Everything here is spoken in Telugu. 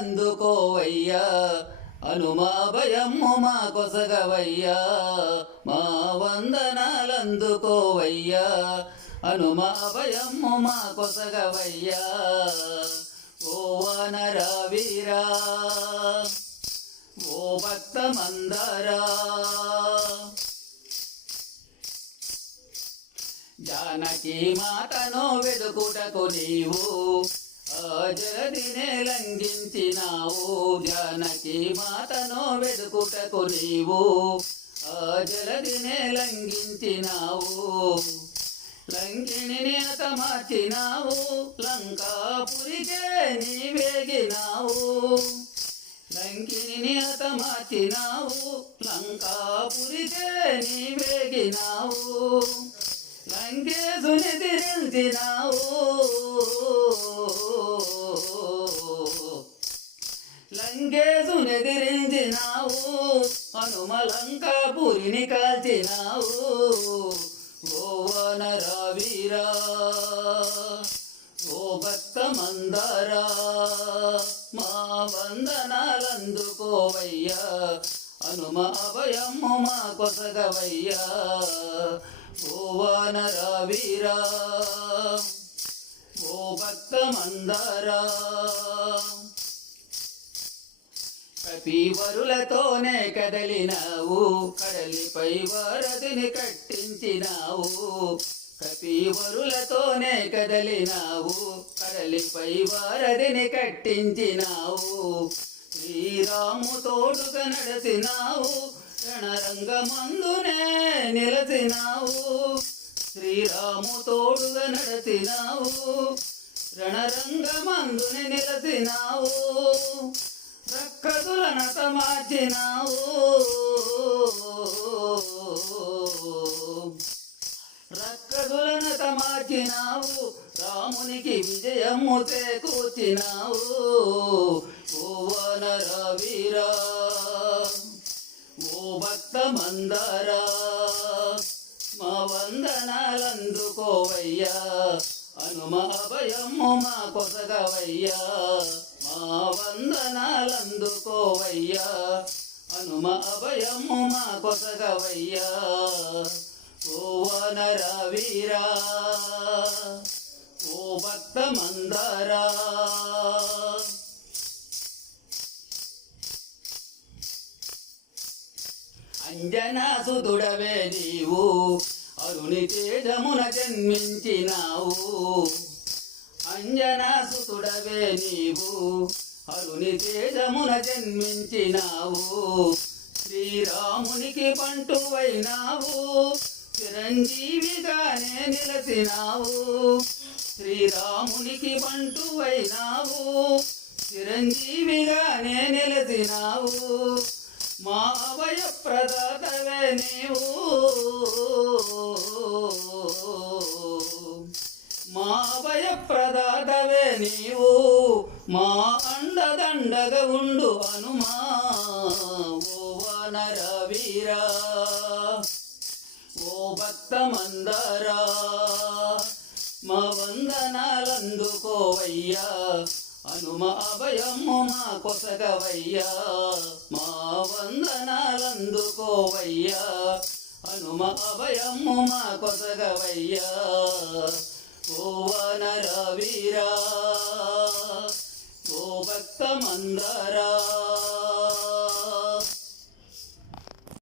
వందనాలందుకోవయ్యా హనుమాభయము మా కొసగవయ్యా మా వందనాలందుకోవయ్యా హనుమాభయము మా కొసగవయ్యా ఓ వానర వీరా ఓ భక్త మందరా జానకి మాతను వెదుకుటకు నీవు జగదినే లంఘించినావు జానకి మాతను వెదుకుటకు నీవు జలదినే లంఘించినావు లంకిణిని హతమార్చినావు లంకాపురికే నీవేగినావు లంకిణిని హతమార్చినావు లంకాపురికే నీవేగినావు లంకేశుని దిరించినావు లంకేశుని దిరించినావు హనుమ లంకాపురిని కాల్చినావు ఓ వానర వీరా ఓ భక్త మందరా మా వందనాలందుకోవయ్యా హనుమ అభయము మా కొసగవయ్యా ఓ వానర వీరా ఓ భక్త మందరా కపీవరులతోనే కదలినావు కడలిపై వారధిని కట్టించినావు కపీవరులతోనే కదలినావు కడలిపై వారధిని కట్టించినావు శ్రీరాము తోడుగా నడసినావు రణరంగమందునే నిలసినావు శ్రీరాము తోడుగా నడసినావు రణరంగమందునే నిలసినావు రక్కదులను హతమార్చినావు రక్కదులను హతమార్చినావు రామునికి విజయము చేకూర్చినావు ఓ వానర వీరా ఓ భక్త మందరా మా వందనాలందుకోవయ్యా హనుమ అభయము మా కొసగవయ్యా మా వందనాలందుకోవయ్యా హనుమ అభయము మా కొసగవయ్యా ఓ వానర వీరా ఓ భక్త మందరా అంజనాసుతుడవే నీవు అరుణి తేజమున జన్మించినావు అంజనాసుతుడవే నీవు అరుణి తేజమున జన్మించినావు శ్రీరామునికి పంటువైనావు చిరంజీవిగానే నిలసినావు శ్రీరామునికి పంటువైనావు చిరంజీవిగానే నిలసినావు మా అభయ ప్రదాతవే నీవు మా అభయ ప్రదాతవే నీవు మా అండదండగా ఉండు హనుమా ఓ వానర వీరా ఓ భక్త మందరా మా వందనాలందుకోవయ్యా హనుమ అభయము మా కొసగవయ్యా మా వందనాలందుకోవయ్యా హనుమ అభయము మా కొసగవయ్యా ఓ వానర వీరా ఓ భక్త మందరా